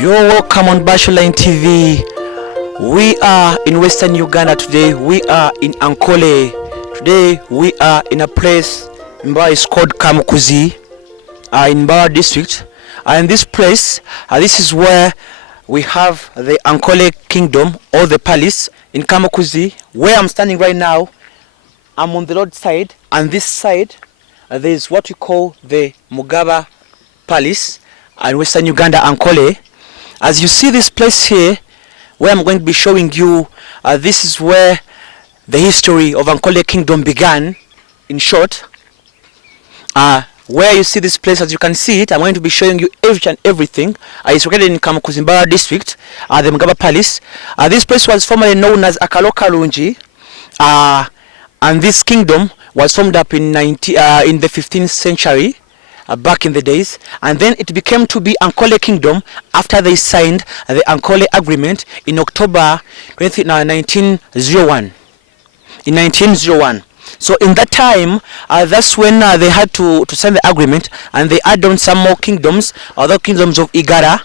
You're welcome on Basholine TV. We are in Western Uganda today. We are in Ankole. Today we are in a place it's called Kigezi in Kabale District. And this place, this is where we have the Ankole Kingdom or the palace in Kigezi. Where I'm standing right now, I'm on the road side, and this side there is what we call the Omugabe Palace in Western Uganda, Ankole. As you see this place here, where I'm going to be showing you, this is where the history of Ankole Kingdom began, in short. Where you see this place, as you can see it, I'm going to be showing you everything. It's located in Kabale District, the Omugabe Palace. This place was formerly known as Ankole, and this kingdom was formed up in the 15th century. Back in the days, and then it became to be Ankole Kingdom after they signed the Ankole Agreement in October 1901. In 1901. So in that time, that's when they had to sign the agreement, and they added on some more kingdoms, other kingdoms of Igara,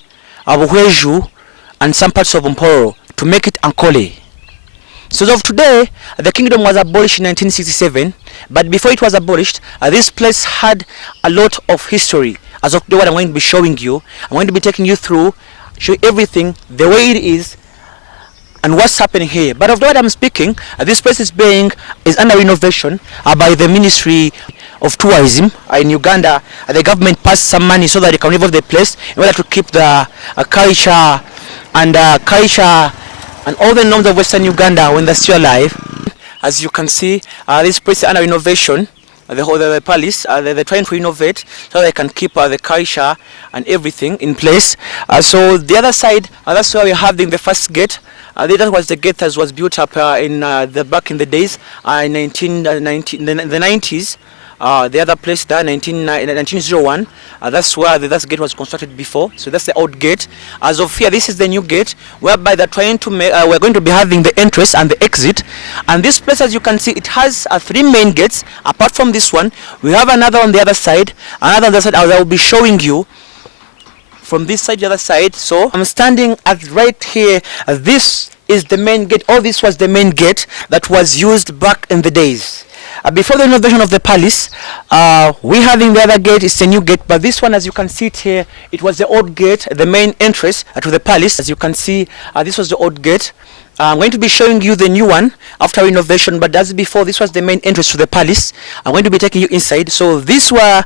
Abuheju, and some parts of Mpororo to make it Ankole. So as of today, the kingdom was abolished in 1967, but before it was abolished, this place had a lot of history. As of today, what I'm going to be showing you, I'm going to be taking you through, show you everything, the way it is, and what's happening here. But of what I'm speaking, this place is under renovation by the Ministry of Tourism in Uganda. The government passed some money so that they can renovate the place in order to keep the culture and all the norms of Western Uganda when they're still alive. As you can see, this place is under renovation. The palace, they're trying to renovate so they can keep the culture and everything in place. So the other side, that's where we're having the first gate. That was the gate that was built up in back in the days, in the 90s. The other place there, 1901, that's where that gate was constructed before. So that's the old gate. As of here, this is the new gate, whereby they're trying to make, we're going to be having the entrance and the exit. And this place, as you can see, it has 3 main gates. Apart from this one, we have another on the other side. Another on the other side, I will be showing you from this side, the other side. So I'm standing at right here. This is the main gate, or this was the main gate that was used back in the days. Before the renovation of the palace, we having the other gate. It's a new gate, but this one, as you can see it here, it was the old gate, the main entrance to the palace. As you can see, this was the old gate. I'm going to be showing you the new one after renovation, but as before, this was the main entrance to the palace. I'm going to be taking you inside. So this were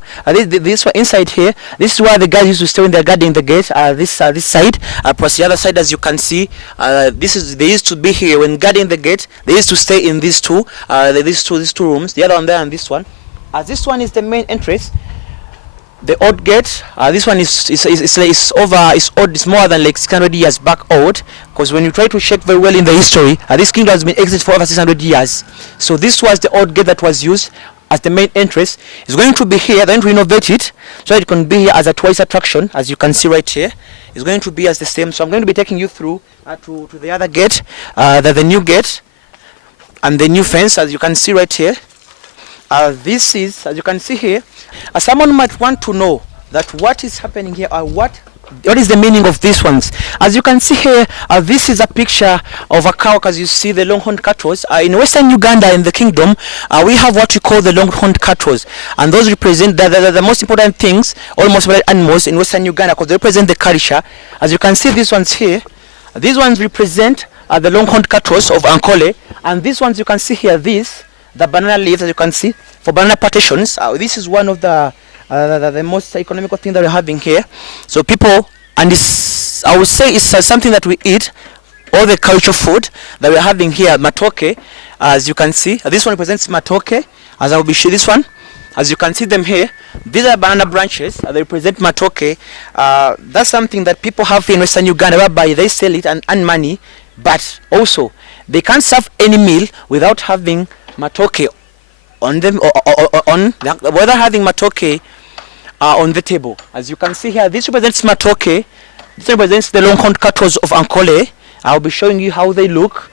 inside here. This is where the guys used to stay when they're guarding the gate. This side, plus the other side, as you can see, they used to be here when guarding the gate. They used to stay in these two rooms. The other one there and this one. This one is the main entrance. The old gate, this one is old. It's more than like 600 years back old, because when you try to check very well in the history, this kingdom has been existed for over 600 years. So this was the old gate that was used as the main entrance. It's going to be here. They're going to renovate it so that it can be here as a tourist attraction, as you can see right here. It's going to be as the same. So I'm going to be taking you through to the other gate, the new gate, and the new fence, as you can see right here. This is, as you can see here, someone might want to know that what is happening here, or what is the meaning of these ones. As you can see here, this is a picture of a cow. As you see, the longhorned cattle. In Western Uganda, in the kingdom, we have what we call the longhorned cattle, and those represent the most important things, or most important animals in Western Uganda, because they represent the culture. As you can see, these ones here, these ones represent the longhorned cattle of Ankole, and these ones you can see here, the banana leaves, as you can see, for banana partitions. This is one of the most economical thing that we're having here. So people, and this, I would say, it's something that we eat, all the cultural food that we're having here, matoke, as you can see. This one represents matoke, as I will be showing this one. As you can see them here, these are banana branches, they represent matoke. That's something that people have in Western Uganda, whereby they sell it and earn money, but also they can't serve any meal without having matoke on them, whether having matoke on the table. As you can see here, this represents matoke. This represents the longhorned cattle of Ankole. I'll be showing you how they look.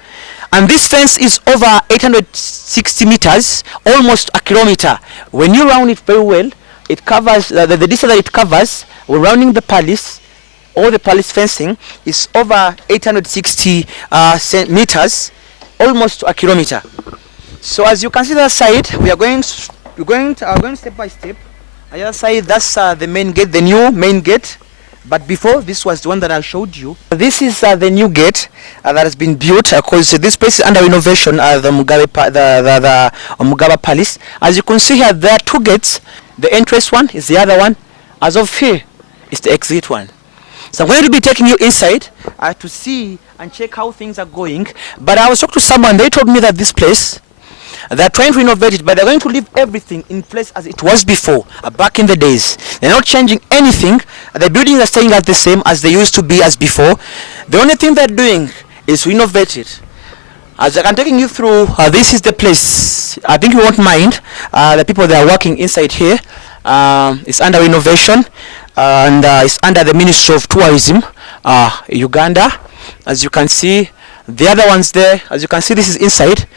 And this fence is over 860 meters, almost a kilometer. When you round it very well, it covers the distance that it covers. We're rounding the palace. all the palace fencing is over 860 meters, almost a kilometer. So as you can see that side, we're going step by step. On the other side, that's the main gate, the new main gate. But before, this was the one that I showed you. This is the new gate that has been built because this place is under renovation. The Omugabe Palace. As you can see here, there are two gates. The entrance one is the other one. As of here, it's the exit one. So I'm going to be taking you inside to see and check how things are going. But I was talking to someone. They told me that this place, they're trying to renovate it, but they're going to leave everything in place as it was before, back in the days. They're not changing anything. The buildings are staying as the same as they used to be as before. The only thing they're doing is renovate it. As I'm taking you through, this is the place. I think you won't mind. The people that are working inside here, it's under renovation, and it's under the Ministry of Tourism, Uganda. As you can see, the other ones there, as you can see, this is inside.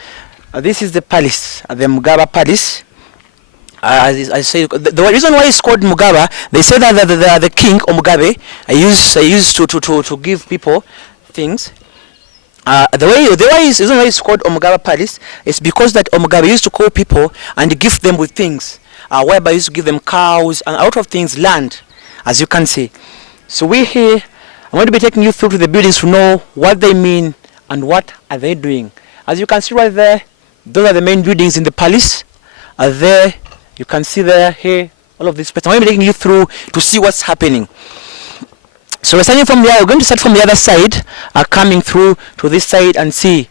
This is the palace, the Mugabe Palace. As I say, the reason why it's called Mugabe, they say that the king Omugabe used to give people things. The reason why it's called Omugabe Palace is because that Omugabe used to call people and gift them with things, whereby he used to give them cows and a lot of things, land, as you can see. So we're here. I'm going to be taking you through to the buildings to know what they mean and what are they doing. As you can see right there, those are the main buildings in the palace. There, you can see there, here, all of this place. I'm going to be taking you through to see what's happening. So we're starting from there. We're going to start from the other side, coming through to this side and see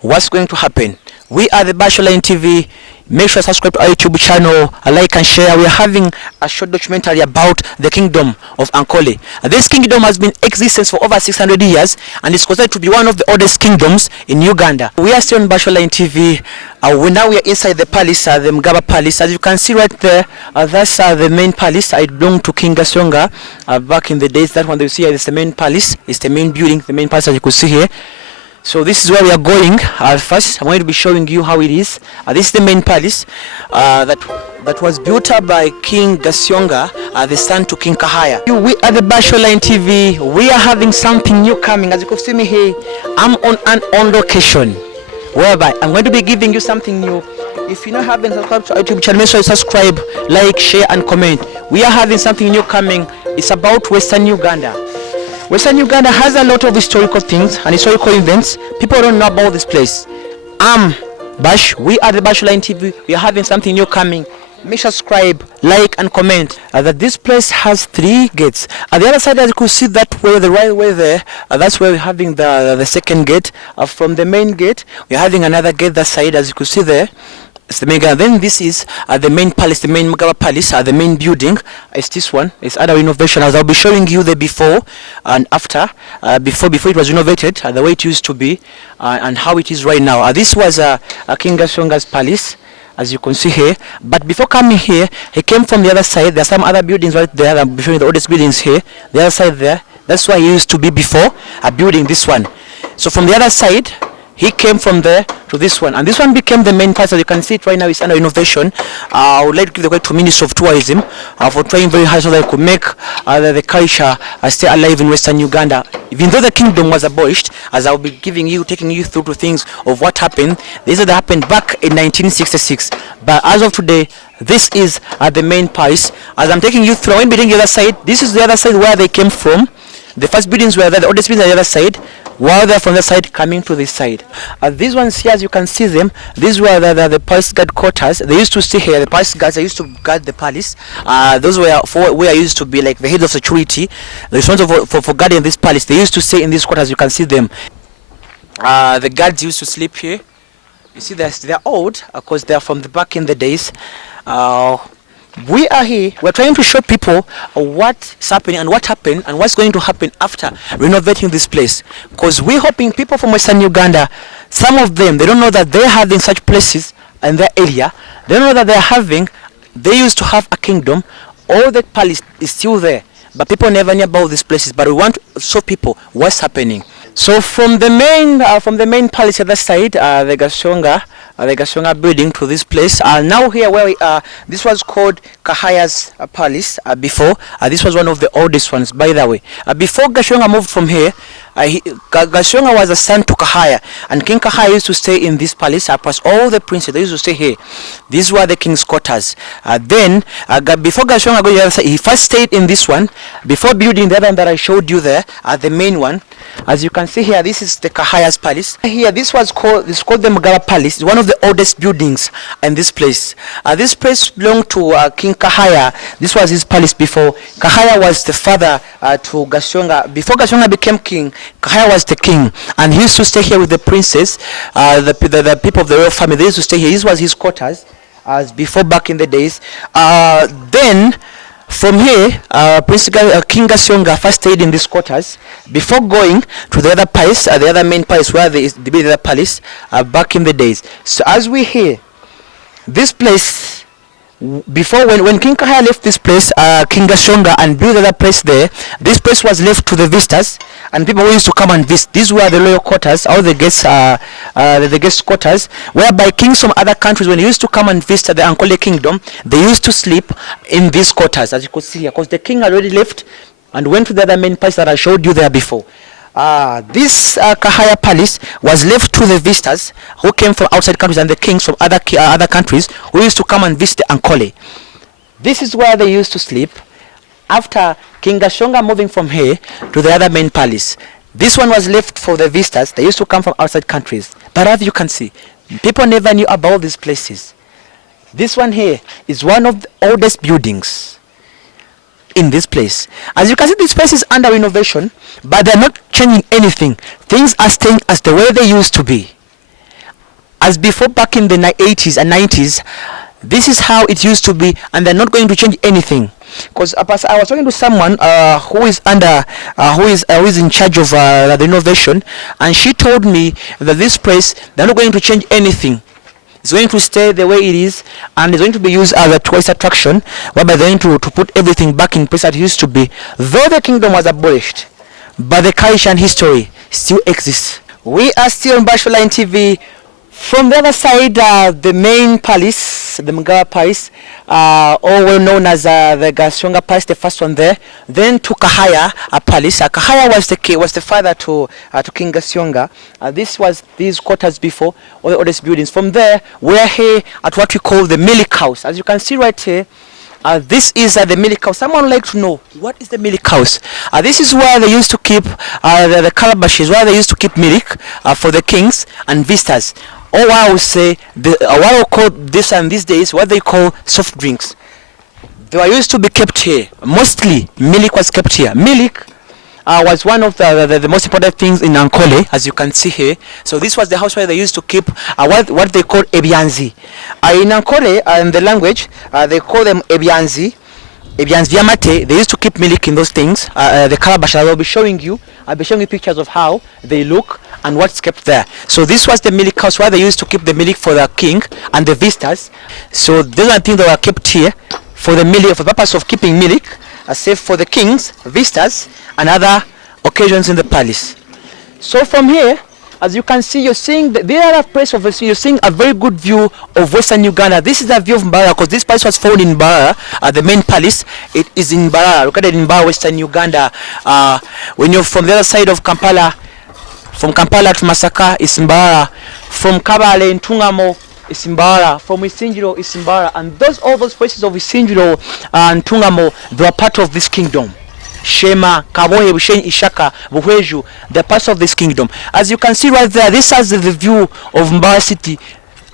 what's going to happen. We are the Basholine TV. Make sure to subscribe to our YouTube channel, like and share. We are having a short documentary about the kingdom of Ankole. This kingdom has been in existence for over 600 years and is considered to be one of the oldest kingdoms in Uganda. We are still on Basholine TV. Now we are inside the palace, the Mugabe Palace. As you can see right there, that's the main palace. It belonged to King Gasonga back in the days. That one that you see here is the main palace. It's the main building, the main palace, as you can see here. So this is where we are going. First, I'm going to be showing you how it is. This is the main palace that was built up by King Gasonga, the son to King Kahaya. We are the Basholine TV. We are having something new coming. As you can see me here, I'm on location, whereby I'm going to be giving you something new. If you haven't subscribed to our YouTube channel, make sure you subscribe, like, share, and comment. We are having something new coming. It's about Western Uganda. Western Uganda has a lot of historical things and historical events. People don't know about this place. Bash, we are the Basholine TV. We are having something new coming. Make sure subscribe, like, and comment. That this place has 3 gates. At the other side, as you can see that way, the right way there, that's where we're having the second gate. From the main gate, we're having another gate that side, as you can see there. It's the main gate. Then this is the main palace, the main Mugabe Palace, the main building. It's this one. It's under renovation. As I'll be showing you the before and after. Before it was renovated, the way it used to be, and how it is right now. This was King Gasonga's palace, as you can see here. But before coming here, he came from the other side. There are some other buildings right there. I'm showing you the oldest buildings here. The other side there. That's why he used to be before building this one. So from the other side, he came from there to this one, and this one became the main part. As you can see it right now, it's under innovation. I would like to give the credit to Ministry of Tourism for trying very hard so that they could make the culture stay alive in Western Uganda. Even though the kingdom was abolished, as I will be taking you through to things of what happened. This is that happened back in 1966. But as of today, this is the main palace. As I'm taking you through, I'm taking the other side. This is the other side where they came from. The first buildings were there, the oldest buildings on the other side, while they're from the side coming to this side. These ones here, as you can see them, these were the palace guard quarters. They used to stay here. The palace guards, they used to guard the palace. Those were where used to be like the head of security, the responsible for guarding this palace. They used to stay in these quarters. You can see them. The guards used to sleep here. You see, they're old because they're from the back in the days. We are here, we're trying to show people what's happening and what happened and what's going to happen after renovating this place. Because we're hoping people from Western Uganda, some of them, they don't know that they're having such places in their area. They don't know that they used to have a kingdom. All the palace is still there. But people never knew about these places. But we want to show people what's happening. So from the main palace at the side, the Gasonga, the Gashonga building to this place. Now here where we are, this was called Kahaya's palace before. This was one of the oldest ones, by the way. Before Gashonga moved from here, Gashonga was a son to Kahaya, and King Kahaya used to stay in this palace. Plus all the princes, they used to stay here. These were the king's quarters. Then, before Gashonga go to the other side, he first stayed in this one, before building the other one that I showed you there, the main one. As you can see here, this is the Kahaya's palace. Here, this is called the Omugabe Palace. It's one of the oldest buildings in this place. This place belonged to King Kahaya. This was his palace before. Kahaya was the father to Gashonga. Before Gashonga became king, Kahaya was the king, and he used to stay here with the princes, the people of the royal family. They used to stay here. This was his quarters, as before back in the days. Then, from here, King Gashonga first stayed in these quarters before going to the other palace, the other main palace where there is the other palace back in the days. So as we hear, this place, before when King Kahaya left this place, King Gashonga, and built another place there, this place was left to the visitors and people who used to come and visit. These were the royal quarters, all the guests, the guest quarters, whereby kings from other countries, when they used to come and visit the Ankole Kingdom, they used to sleep in these quarters, as you could see here, because the king already left and went to the other main place that I showed you there before. This Kahaya palace was left to the visitors who came from outside countries and the kings from other countries who used to come and visit Ankole. This is where they used to sleep after King Gashonga moving from here to the other main palace. This one was left for the visitors. They used to come from outside countries. But as you can see, people never knew about these places. This one here is one of the oldest buildings in this place. As you can see, this place is under renovation, but they're not changing anything. Things are staying as the way they used to be. As before, back in the 80s and 90s, this is how it used to be, and they're not going to change anything. Because I was talking to someone who is in charge of the renovation, and she told me that this place, they're not going to change anything. It's going to stay the way it is, and it's going to be used as a tourist attraction, whereby they're going to put everything back in place that it used to be. Though the kingdom was abolished, but the culture and history still exists. We are still on Bashful Line TV. From the other side, the main palace, the Omugabe Palace, all well known as the Gashonga Palace, the first one there. Then to Kahaya Palace. Kahaya was the father to King Gashonga. This was these quarters before, all the oldest buildings. From there, we're here at what we call the milk house. As you can see right here, this is the milk house. Someone would like to know, what is the milk house? This is where they used to keep the calabashes, where they used to keep milk for the kings and visitors. Or I would say, what I call this and these days, what they call soft drinks. They were used to be kept here. Mostly, milk was kept here. Milk was one of the most important things in Ankole, as you can see here. So this was the house where they used to keep what they call ebyanzi. In Ankole, in the language, they call them ebyanzi. Ebyanzi Yamate, they used to keep milk in those things. The calabash, I'll be showing you pictures of how they look and what's kept there. So this was the milk house where they used to keep the milk for the king and the visitors. So those are things that were kept here for the milk, for the purpose of keeping milk, save for the kings, visitors, and other occasions in the palace. So from here, as you can see, you're seeing the other place of you're seeing a very good view of Western Uganda. This is a view of Mpororo, because this place was found in Mpororo, the main palace. It is in Mpororo, located in Mpororo, Western Uganda. When you're from the other side of Kampala, from Kampala to Massacre, it's Mpororo. From Kabale, Ntungamo, it's Mpororo. From Isinjiro, it's Mpororo. And all those places of Isinjiro and Ntungamo, they were part of this kingdom. Shema, Kaboye, Bushen, Ishaka, Buhweju, they're parts of this kingdom. As you can see right there, this is the view of Mpororo city.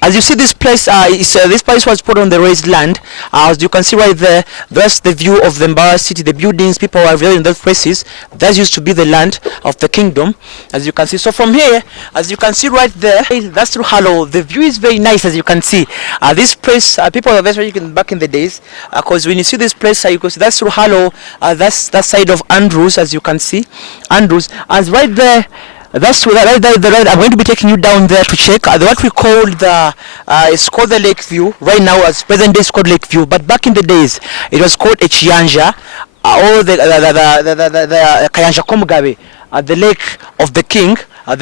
As you see, this place, this place was put on the raised land. As you can see right there, that's the view of the Mpororo city, the buildings, people are living in those places. That used to be the land of the kingdom, as you can see. So from here, as you can see right there, that's Ruhanga. The view is very nice, as you can see. This place, people are very back in the days, because when you see this place, you can see that's Ruhanga. That's that side of Andrews, as you can see. Andrews, as right there. That's right there. I'm going to be taking you down there to check what we call it's called the Lake View. Right now, as present day, it's called Lake View. But back in the days, it was called a Chiyanja, or the Kayanja Komugabe. the lake of the king,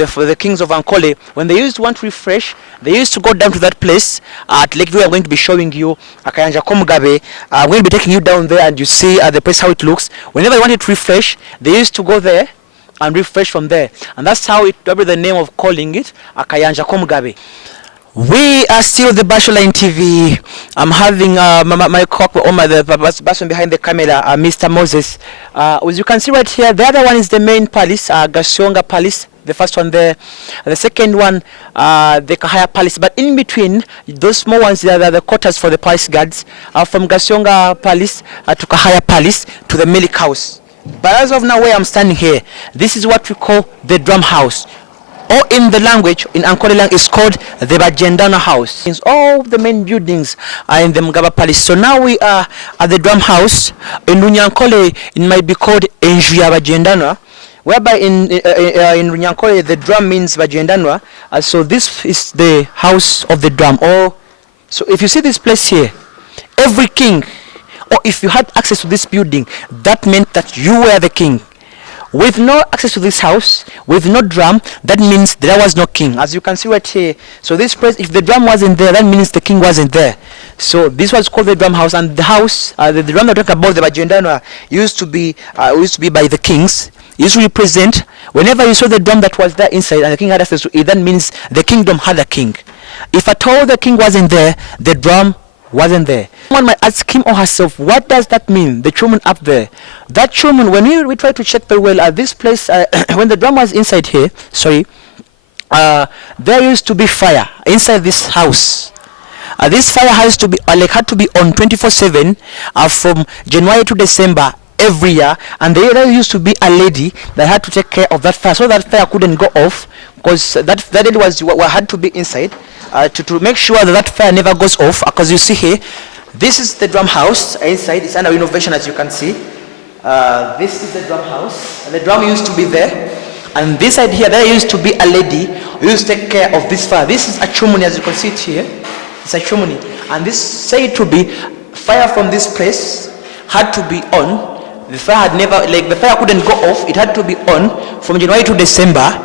for the kings of Ankole. When they used to want to refresh, they used to go down to that place at Lake View. I'm going to be showing you Omugabe. I'm going to be taking you down there, and you see the place how it looks. Whenever they wanted to refresh, they used to go there and refresh from there, and that's how it got the name of calling it Omugabe. We are still the Bachelor in TV. I'm having my cock, the person behind the camera, Mr. Moses. As you can see right here, the other one is the main palace, Gasionga Palace. The first one there, the second one, the Kahaya Palace. But in between, those small ones, they are the quarters for the palace guards. From Gasionga Palace to Kahaya Palace to the Milk House. But as of now, where I'm standing here, this is what we call the drum house. Or in the language, in Ankole language, it's called the Bajendana house. All the main buildings are in the Mugabe Palace. So now we are at the drum house. In Runyankole, it might be called Enjuya Bajendana, whereby in Runyankole, the drum means Bajendana. So this is the house of the drum. So if you see this place here, every king, or if you had access to this building, that meant that you were the king. With no access to this house, with no drum, that means there was no king. As you can see right here, so this place, if the drum wasn't there, that means the king wasn't there. So this was called the drum house, and the house, the drum that we talk about, the Bajendana, used to be by the kings. It used to represent, whenever you saw the drum that was there inside and the king had access to it, that means the kingdom had a king. If at all the king wasn't there, the drum wasn't there. Someone might ask him or herself, what does that mean, the chumun up there? That chumun, when we try to check very well at this place, when the drum was inside here, there used to be fire inside this house. This fire has to be had to be on 24/7 from January to December every year, and there used to be a lady that had to take care of that fire, so that fire couldn't go off, because that lady had to be inside. To make sure that fire never goes off, because you see here, this is the drum house inside. It's under renovation, as you can see. This is the drum house, and the drum used to be there. And this side here, there used to be a lady who used to take care of this fire. This is a chimney, as you can see it here. It's a chimney, and this said to be fire from this place had to be on. The fire had never, the fire couldn't go off. It had to be on from January to December.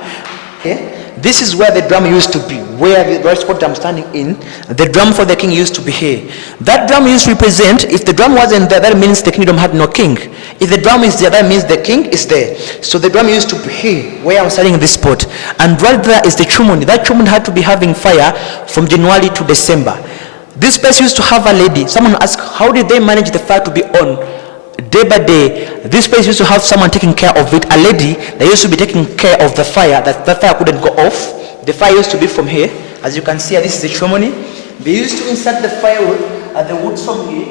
Okay. This is where the drum used to be, where the spot I'm standing in. The drum for the king used to be here. That drum used to represent, if the drum wasn't there, that means the kingdom had no king. If the drum is there, that means the king is there. So the drum used to be here, where I'm standing in this spot. And right there is the chumuni. That chumuni had to be having fire from January to December. This place used to have a lady. Someone asked, how did they manage the fire to be on? Day by day, this place used to have someone taking care of it, a lady that used to be taking care of the fire, that the fire couldn't go off. The fire used to be from here. As you can see, this is the chimney. They used to insert the firewood at the woods from here.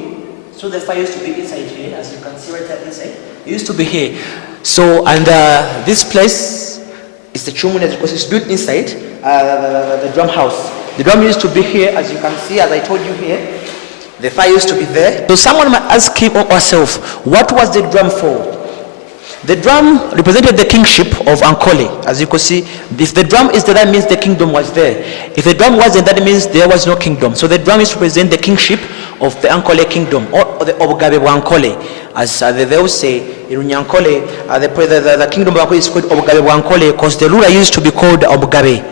So the fire used to be inside here, as you can see right there inside. It used to be here. So, and this place is the chimney, as you can see, it's built inside the drum house. The drum used to be here, as you can see, as I told you here. The fire used to be there. So someone might ask him or herself, what was the drum for? The drum represented the kingship of Ankole. As you can see, if the drum is there, that means the kingdom was there. If the drum wasn't, that means there was no kingdom. So the drum is to represent the kingship of the Ankole Kingdom, or the Obugabe wa Ankole. As they will say, in Runyankole, the kingdom of Ankole is called Obugabe wa Ankole, because the ruler used to be called Omugabe.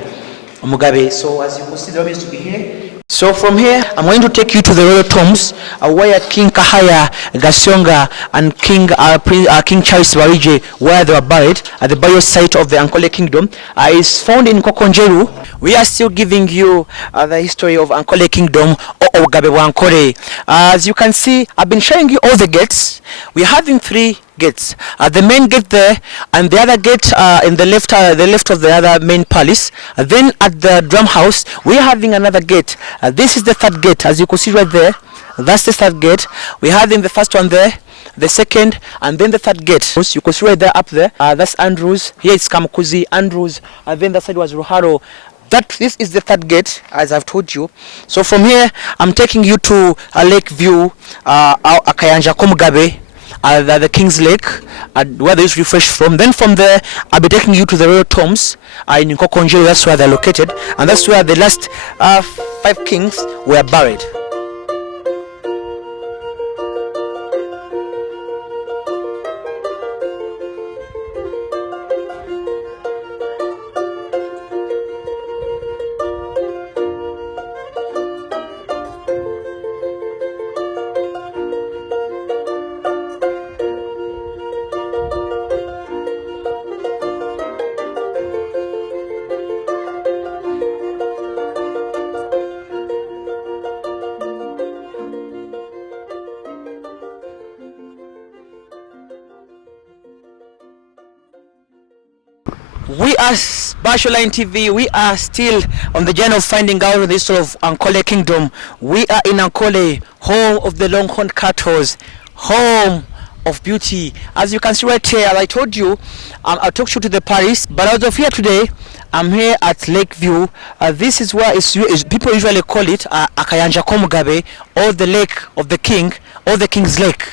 So as you can see, the drum used to be here. So from here, I'm going to take you to the royal tombs, where King Kahaya, Gasionga, and King Charles Barije, where they were buried at the burial site of the Ankole Kingdom, is found in Kokonjeru. We are still giving you the history of Ankole Kingdom, or Obugabe wa Ankole. As you can see, I've been showing you all the gates. We're having 3 gates. The main gate there, and the other gate in the left of the other main palace. Then at the drum house, we're having another gate. This is the 3rd gate, as you can see right there. That's the 3rd gate. We're having the first one there, the 2nd, and then the 3rd gate. You can see right there up there. That's Andrews. Here it's Kamukuzi, Andrews, and then that side was Ruharo. This is the 3rd gate, as I've told you. So from here, I'm taking you to a lake view, Omugabe, the King's Lake, where they used to refresh from. Then from there, I'll be taking you to the royal tombs in Kokonjeru. That's where they're located, and that's where the last 5 kings were buried. We are Basholine TV. We are still on the journey of finding out this sort of Ankole Kingdom. We are in Ankole, home of the longhorn cattle, home of beauty. As you can see right here, as I told you, I took you to the Paris, but out of here today, I'm here at Lakeview. This is where people usually call it Akayanja Omugabe, or the lake of the king, or the king's lake.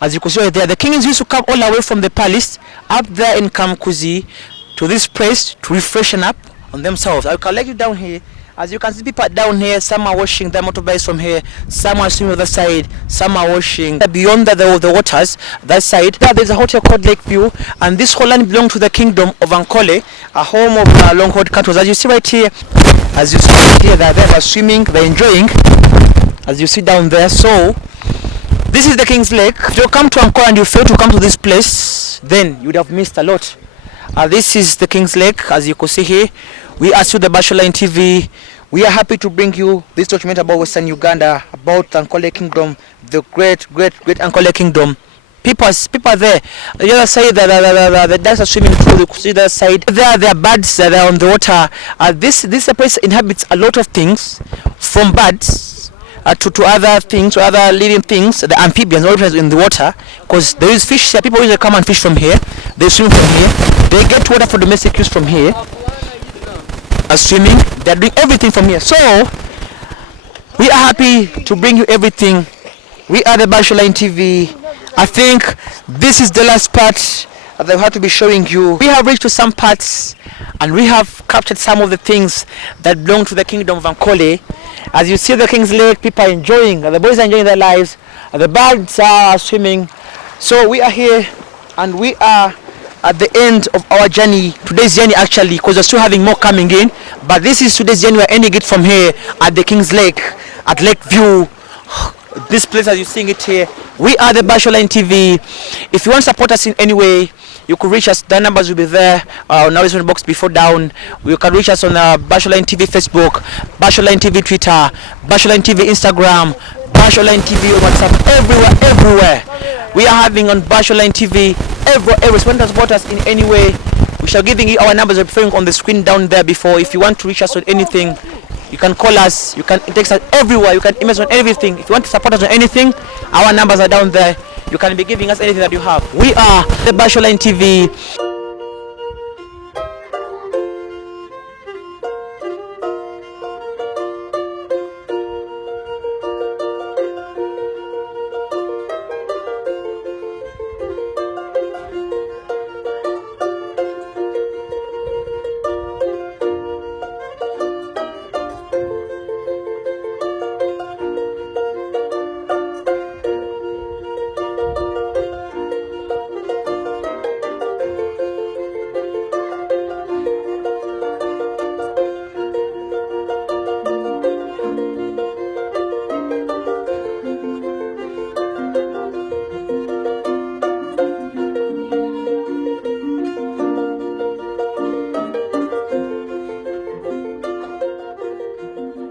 As you can see right there, the kings used to come all the way from the palace up there in Kamkuzi to this place to refreshen up on themselves. I'll collect you down here. As you can see, people down here, some are washing their motorbikes from here, some are swimming on the side, some are washing beyond the waters, that side. There's a hotel called Lakeview, and this whole land belongs to the kingdom of Ankole, a home of longhorn cattle. As you see right here, as you see right here, they're swimming, they're enjoying, as you see down there. So this is the King's Lake. If you come to Nkore and you fail to come to this place, then you would have missed a lot. This is the King's Lake, as you can see here. We are still the Basholine TV. We are happy to bring you this document about Western Uganda, about Ankole Kingdom, the great Ankole Kingdom. People are there. The other side, the ducks are swimming through. You see the other side. There are birds that are on the water. This place inhabits a lot of things, from birds to other things, to other living things, the amphibians, all in the water, because there is fish here. People usually come and fish from here. They swim from here. They get water for domestic use from here. Swimming, they're doing everything from here. So we are happy to bring you everything. We are the Basholine TV. I think this is the last part that I have to be showing you. We have reached to some parts and we have captured some of the things that belong to the kingdom of Ankole. As you see the King's Lake, people are enjoying, the boys are enjoying their lives, the birds are swimming. So we are here and we are at the end of our journey, today's journey actually, because we're still having more coming in, but this is today's journey. We're ending it from here at the King's Lake, at Lakeview. This place, as you're seeing it here. We are the Basholine TV. If you want to support us in any way, you could reach us. The numbers will be there on our description box before down. You can reach us on Basholine TV Facebook, Basholine TV Twitter, Basholine TV Instagram, Basholine TV on WhatsApp, everywhere. We are having on Basholine TV everywhere. So when you support us in any way, we shall giving you our numbers referring on the screen down there before. If you want to reach us on anything, you can call us, you can text us everywhere, you can email us on everything. If you want to support us on anything, our numbers are down there. You can be giving us anything that you have. We are the Basholine TV.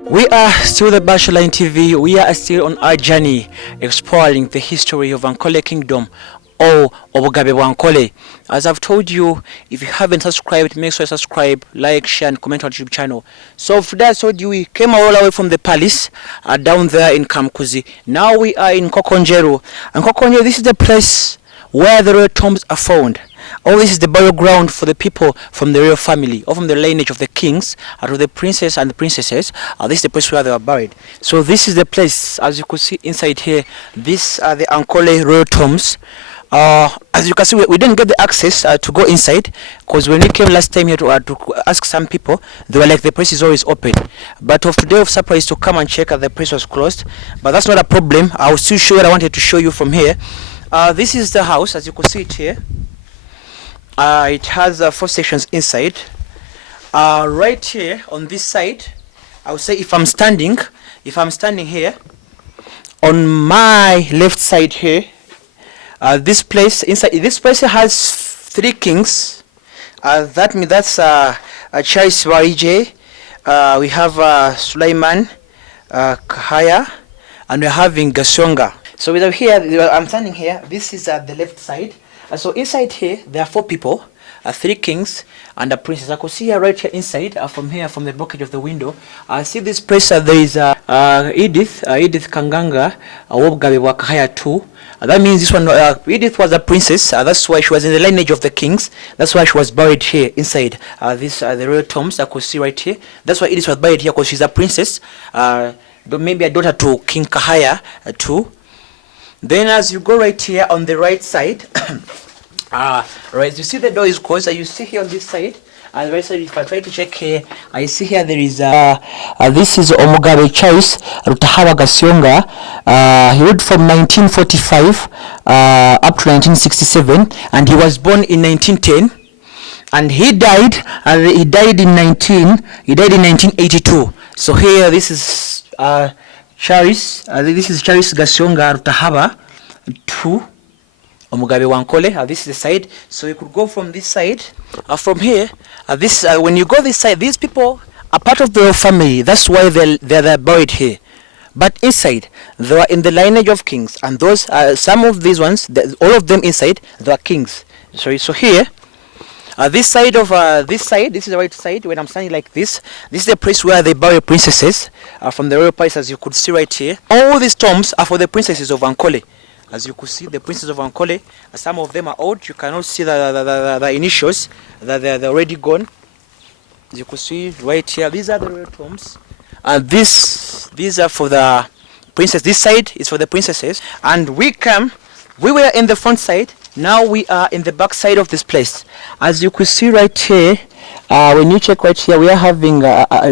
We are still the Basholine TV. We are still on our journey exploring the history of Ankole Kingdom, or Obugabe Ankole. As I've told you, if you haven't subscribed, make sure you subscribe, like, share and comment on our YouTube channel. So for that, I told you we came all the way from the palace down there in Kamkuzi. Now we are in Kokonjero. And Kokonjero, this is the place where the royal tombs are found. All this is the burial ground for the people from the royal family, or from the lineage of the kings, or of the princes and the princesses. This is the place where they were buried. So this is the place, as you can see inside here. These are the Ankole royal tombs. As you can see, we didn't get the access to go inside, because when we came last time here to ask some people, they were like, the place is always open. But of today of surprise to come and check that the place was closed. But that's not a problem. I'll still show what I wanted to show you from here. This is the house, as you can see it here. It has 4 sections inside. Right here on this side, I would say if I'm standing here, on my left side here, this place has 3 kings. That means that's Charles Warije. We have Sulaiman, Kahaya, and we're having Gasonga. So without here, I'm standing here. This is the left side. So inside here, there are 4 people, 3 kings and a princess. I could see here right here inside, from here, from the blockage of the window. I see this place. There is Edith Kanganga, Obugabe wa Kahaya 2. That means this one, Edith was a princess. That's why she was in the lineage of the kings. That's why she was buried here inside this the royal tombs. I could see right here. That's why Edith was buried here, because she's a princess. Maybe a daughter to King Kahaya too. Then as you go right here on the right side, right, you see the door is closed. You see here on this side, and right side, if I try to check here, I see here there is this is Omugabe Charles Rutahawa Gasyonga. He lived from 1945 up to 1967, and he was born in 1910, and he died in 1982. So here, this is Charles. This is Charles Gasyonga Rutahawa to Omugabe wa Nkole. This is the side. So you could go from this side. From here, when you go this side, these people are part of the royal family. That's why they're buried here. But inside, they were in the lineage of kings, and those some of these ones, all of them inside, they are kings. Sorry. So here, this side of this is the right side. When I'm standing like this is the place where they bury princesses from the royal palace, as you could see right here. All these tombs are for the princesses of Ankole. As you could see, the princesses of Ankole, some of them are old. You cannot see the initials, that they're already gone. As you could see right here, these are the royal tombs. And these are for the princess. This side is for the princesses. And we were in the front side. Now we are in the back side of this place. As you could see right here, when you check right here, we are having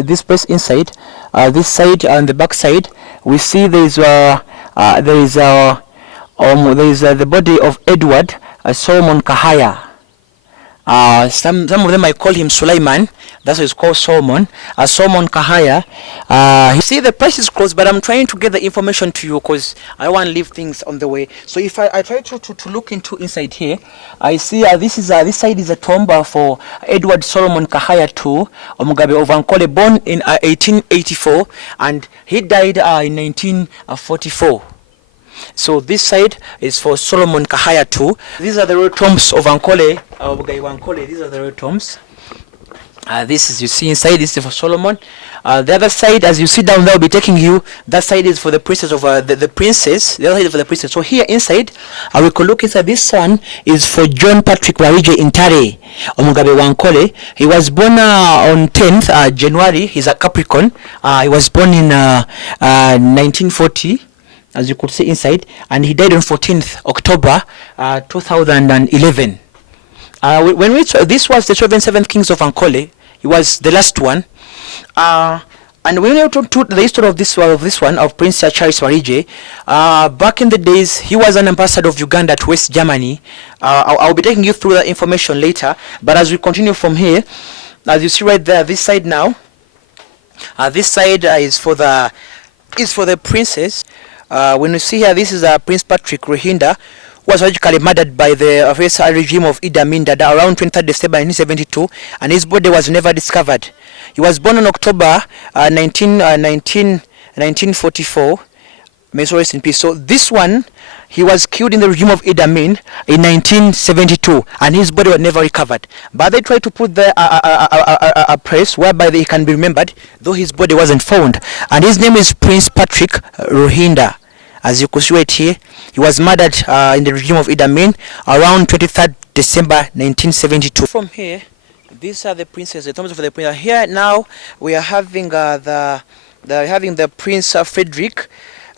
this place inside. This side and the back side, we see there is the body of Edward Solomon Kahaya. Some of them might call him Sulaiman. That's why it's called Solomon. Solomon Kahaya. You see, the price is closed, but I'm trying to get the information to you because I don't want to leave things on the way. So if I try to look into inside here, I see this side is a tomb for Edward Solomon Kahaya II, Omugabe of Ankole, born in 1884, and he died in 1944. So this side is for Solomon Kahaya II. These are the royal tombs of Ankole, Ankole. These are the royal tombs. This is, you see inside, this is for Solomon. The other side, as you sit down there, will be taking you. That side is for the princess of the princess. The other side is for the princess. So here inside, we could look inside. This one is for John Patrick Warije Intare, Omugabe wa Nkole. He was born on 10th January. He's a Capricorn. He was born in 1940. As you could see inside, and he died on 14th October 2011. This was the 7th kings of Ankole. He was the last one. And when we talk to the history of this one of Prince Charles Warije, back in the days, he was an ambassador of Uganda to West Germany. I'll be taking you through that information later. But as we continue from here, as you see right there, this side now, this side is for the princess. When you see here, this is Prince Patrick Ruhinda, who was tragically murdered by the regime of Idi Amin Dada around 23rd December 1972, and his body was never discovered. He was born on October 1944. May he rest in peace. So this one, he was killed in the regime of Idi Amin in 1972, and his body was never recovered. But they tried to put there a place whereby he can be remembered, though his body wasn't found. And his name is Prince Patrick Ruhinda. As you could see right here, he was murdered in the regime of Idi Amin around 23rd December 1972. From here, these are the princes, the tombs of the princes. Here now we are having the Prince Frederick.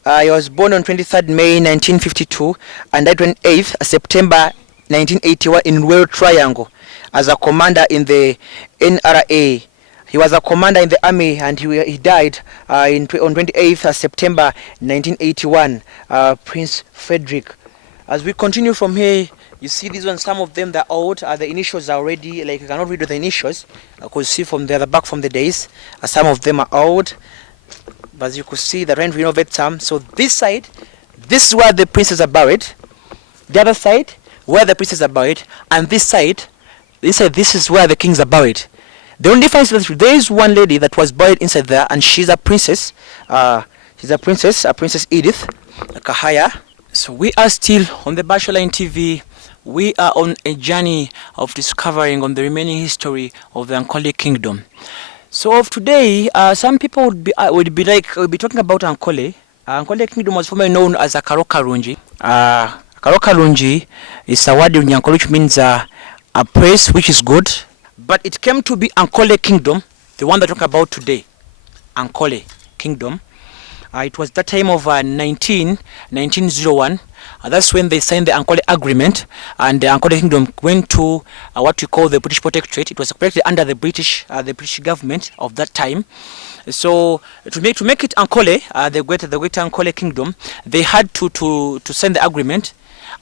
He was born on 23rd May 1952 and died on 8th September 1981 in Rural Triangle as a commander in the NRA. He was a commander in the army, and he died on 28th September 1981. Prince Frederick. As we continue from here, you see these ones, some of them they're old. The initials are already, like, you cannot read the initials. You could see from the back from the days. Some of them are old. But as you could see, the rent renovate some. So this side, this is where the princes are buried. The other side, where the princes are buried. And this side, this is where the kings are buried. The only difference is that there is one lady that was buried inside there, and she's a princess. She's a princess Edith Kahaya. So we are still on the Bachelorline TV. We are on a journey of discovering on the remaining history of the Ankole Kingdom. So of today, some people would be talking about Ankole. Ankole Kingdom was formerly known as a Karokarunji. Karokarunji is a word in Nyankole which means a place which is good. But it came to be Ankole Kingdom, the one that we're talking about today. Ankole Kingdom. It was that time of 1901. That's when they signed the Ankole Agreement, and the Ankole Kingdom went to what we call the British Protectorate. It was protected under the British government of that time. So to make it Ankole, the great Ankole Kingdom, they had to sign the agreement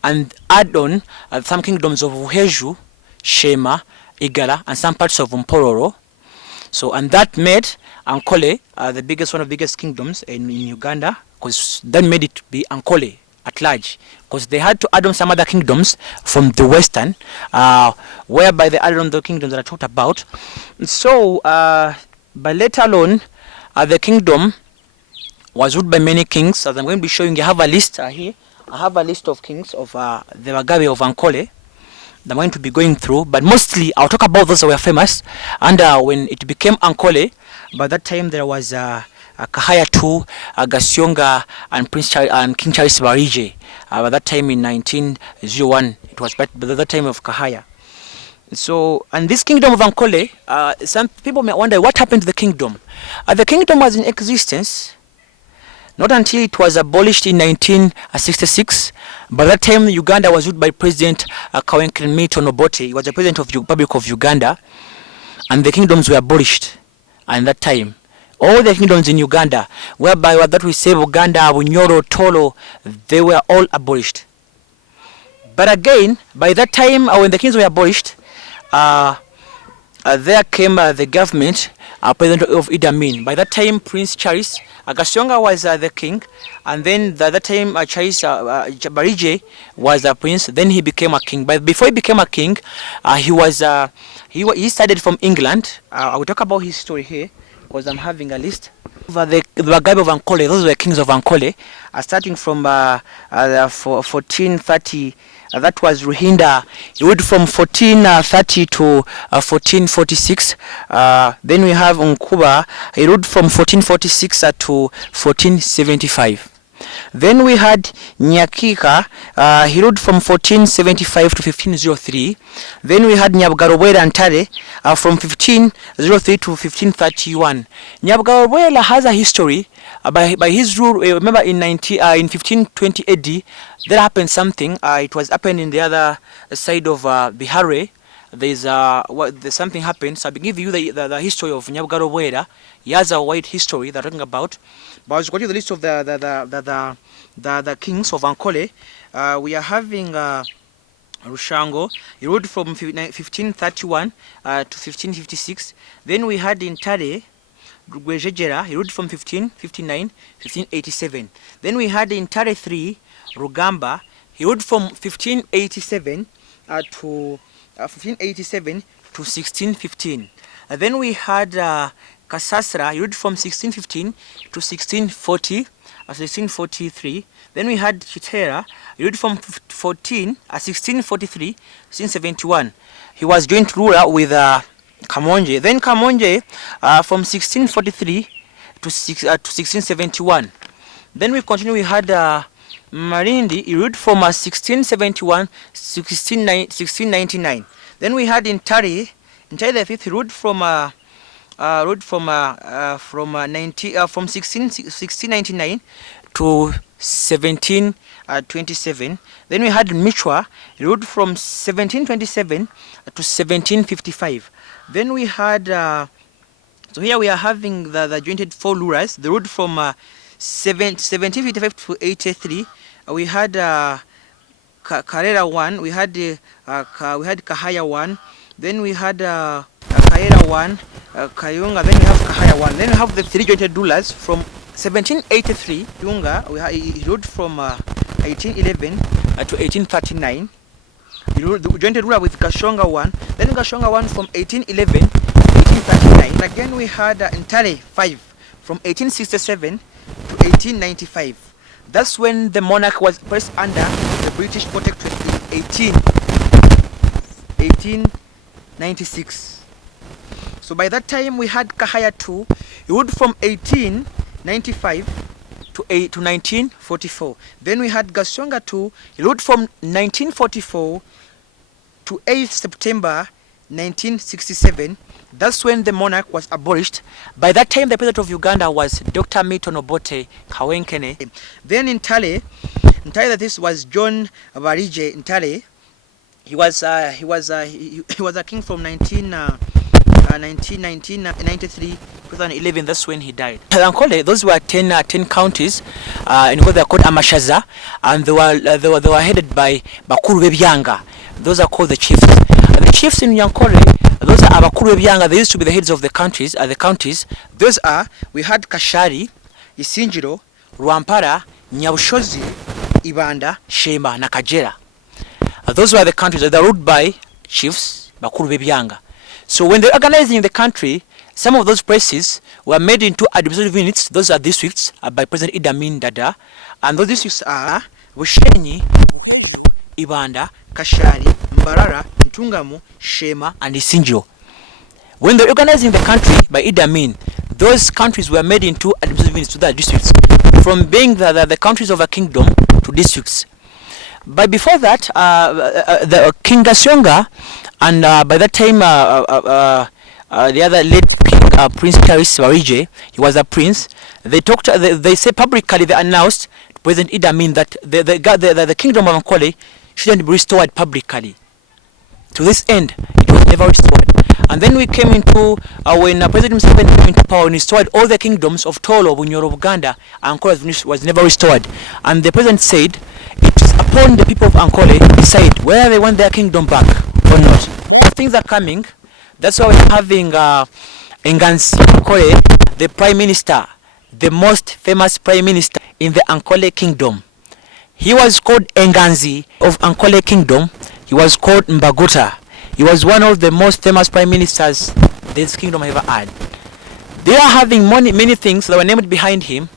and add on some kingdoms of Uheju, Shema, Igala, and some parts of Mpororo. So, and that made Ankole one of the biggest kingdoms in Uganda, because that made it be Ankole at large, because they had to add on some other kingdoms from the western, whereby they added on the kingdoms that I talked about. So, but later on, the kingdom was ruled by many kings. As I'm going to be showing you, I have a list here. I have a list of kings of the Obugabe of Ankole. I'm going to be going through, but mostly I'll talk about those that were famous. And when it became Ankole, by that time there was Kahaya II, Gasionga, and King Charles Barije. By that time in 1901, it was by that time of Kahaya. So, and this kingdom of Ankole, some people may wonder what happened to the kingdom. The kingdom was in existence not until it was abolished in 1966. By that time, Uganda was ruled by President Obote. He was the president of the Republic of Uganda, and the kingdoms were abolished. And that time, all the kingdoms in Uganda, whereby that we say Uganda, Bunyoro, Tolo, they were all abolished. But again, by that time, when the kings were abolished, there came the government, president of Idi Amin. By that time, Prince Charles Gasionga was the king, and then at that time Charles Barije was a prince. Then he became a king. But before he became a king, he studied from England. I will talk about his story here because I'm having a list. The Obugabe of Ankole, those were kings of Ankole, starting from 1430. That was Ruhanga. He ruled from 1430 to 1446. Then we have Nkore. He ruled from 1446 to 1475. Then we had Nyiginya. He ruled from 1475 to 1503. Then we had Nyabugarobwera Ntare from 1503 to 1531. Nyabugarobwera has a history. By his rule, remember in 1520 AD, there happened something. It was happened in the other side of Bihare. There's something happened. So I give you the history of Nyabugarobwera. He has a wide history that I'm talking about. But I was going to the list of the kings of Ankole. We are having Ruhanga. He ruled from 1531 to 1556. Then we had Ntare. He ruled from 1559 1587. Then we had Ntare III, Rugamba. He ruled from 1587 to 1615. Then we had Kasasra. He ruled from 1615 to 1643. Then we had Chitera. He ruled from 1643 1671. He was joint ruler with Kamonje. Then Kamonje from 1643 to 1671. Then we continue. We had Marindi. He ruled from 1671 to 1699. Then we had Ntare. Ntare the fifth ruled from 1699 to 1727. Then we had Michwa. He ruled from 1727 to 1755. Then we had, so here we are having the jointed four rulers. They ruled from 1755 to 83. We had Karera 1. We had Kahaya 1. Then we had Karera 1, Kayunga. Then we have Kahaya 1. Then we have the three jointed rulers from 1783. Yunga, he ruled from 1811 to 1839. He joined ruler with Gashonga 1. Then Gashonga 1 from 1811 to 1839. And again we had Ntare 5 from 1867 to 1895. That's when the monarch was placed under the British protectorate in 1896. So by that time we had Kahaya too. He ruled from 1895 to 1944. Then we had Gasonga too. He ruled from 1944 to 8th September 1967. That's when the monarch was abolished. By that time, the president of Uganda was Dr. Milton Obote Kawenkene. Then in Ntale, that this was John Barije Ntale. He was a king from 1993 2011. That's when he died. Ankole, those were 10 counties in what they are called Amashaza, and they were headed by Bakuru Bebyanga. Those are called the chiefs. The chiefs in Nkore, those are Bakuru Bebyanga. They used to be the heads of the counties. Those are, we had Kashari, Isinjiro, Rwampara, Nyabushozi, Ibanda, Shema, na Kagera. Those were the countries that are ruled by chiefs, Bakuru Bebyanga. So when they're organizing the country, some of those places were made into administrative units. Those are districts by President Idi Amin Dada. And those districts are Bushenyi, Ibanda, Kashari, Mbarara, Ntungamo, Shema, and Isinjo. When they're organizing the country by Idi Amin, those countries were made into administrative units to the districts, from being the countries of a kingdom to districts. But before that, the King Gasonga, and by that time, the other late king, Prince Karis Warije, he was a prince. They talked. They say publicly, they announced to President Idi Amin that the kingdom of Nkore shouldn't be restored publicly. To this end, it was never restored. And then we came into when President Museveni came into power and restored all the kingdoms of Tolo, Bunyoro, Uganda, Nkore was never restored. And the president said it is upon the people of Nkore to decide whether they want their kingdom back or not. Things are coming. That's why we're having Engansi Nkore, the prime minister, the most famous prime minister in the Ankole Kingdom. He was called Engansi of Ankole Kingdom. He was called Mbaguta. He was one of the most famous prime ministers this kingdom ever had. They are having many things that were named behind him.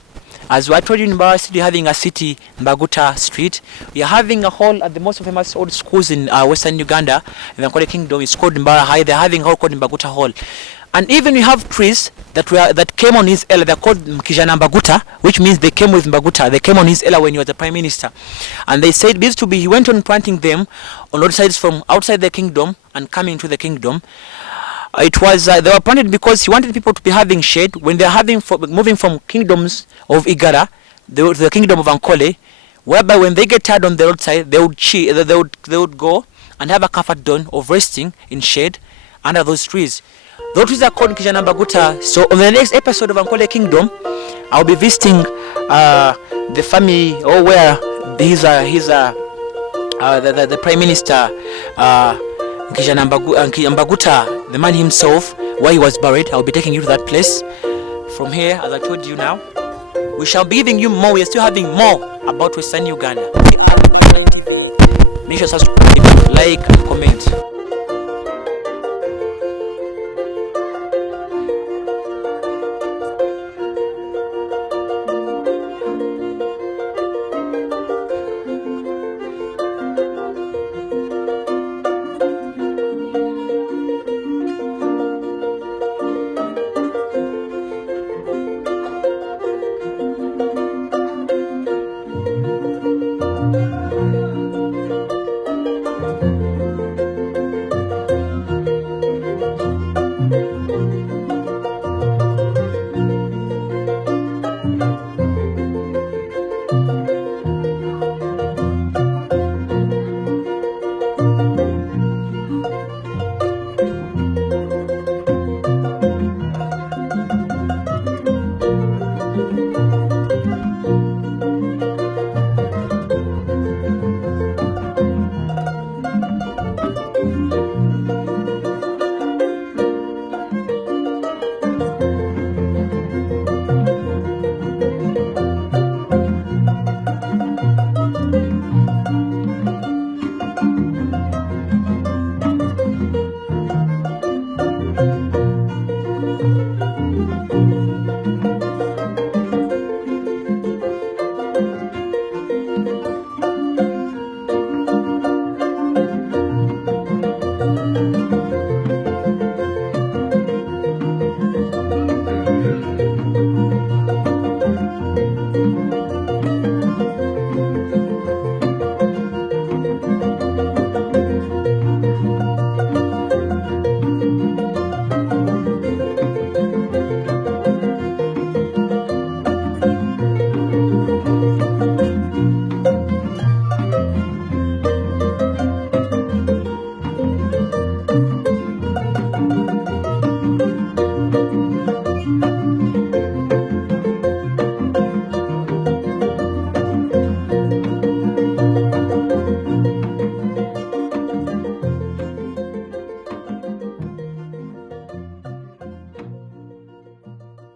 As I told you, in Mbarara City, having a city, Mbaguta Street. We are having a hall at the most famous old schools in Western Uganda, in the Nkore Kingdom. It's called Mbarara High. They're having a hall called Mbaguta Hall. And even we have trees that came on his ela. They're called Mkijana Mbaguta, which means they came with Mbaguta. They came on his ela when he was the prime minister. And they said this to be, he went on planting them on all sides from outside the kingdom and coming to the kingdom. It was they were planted because he wanted people to be having shade when they're moving from kingdoms of Igara to the kingdom of Ankole, whereby when they get tired on the roadside, they would go and have a comfort zone of resting in shade under those trees. Those trees are called Kijana Mbaguta. So on the next episode of Ankole Kingdom, I'll be visiting the family where the prime minister Kijana Mbaguta, the man himself, where he was buried. I'll be taking you to that place. From here, as I told you now, we shall be giving you more. We are still having more about Western Uganda. Make sure to subscribe, like,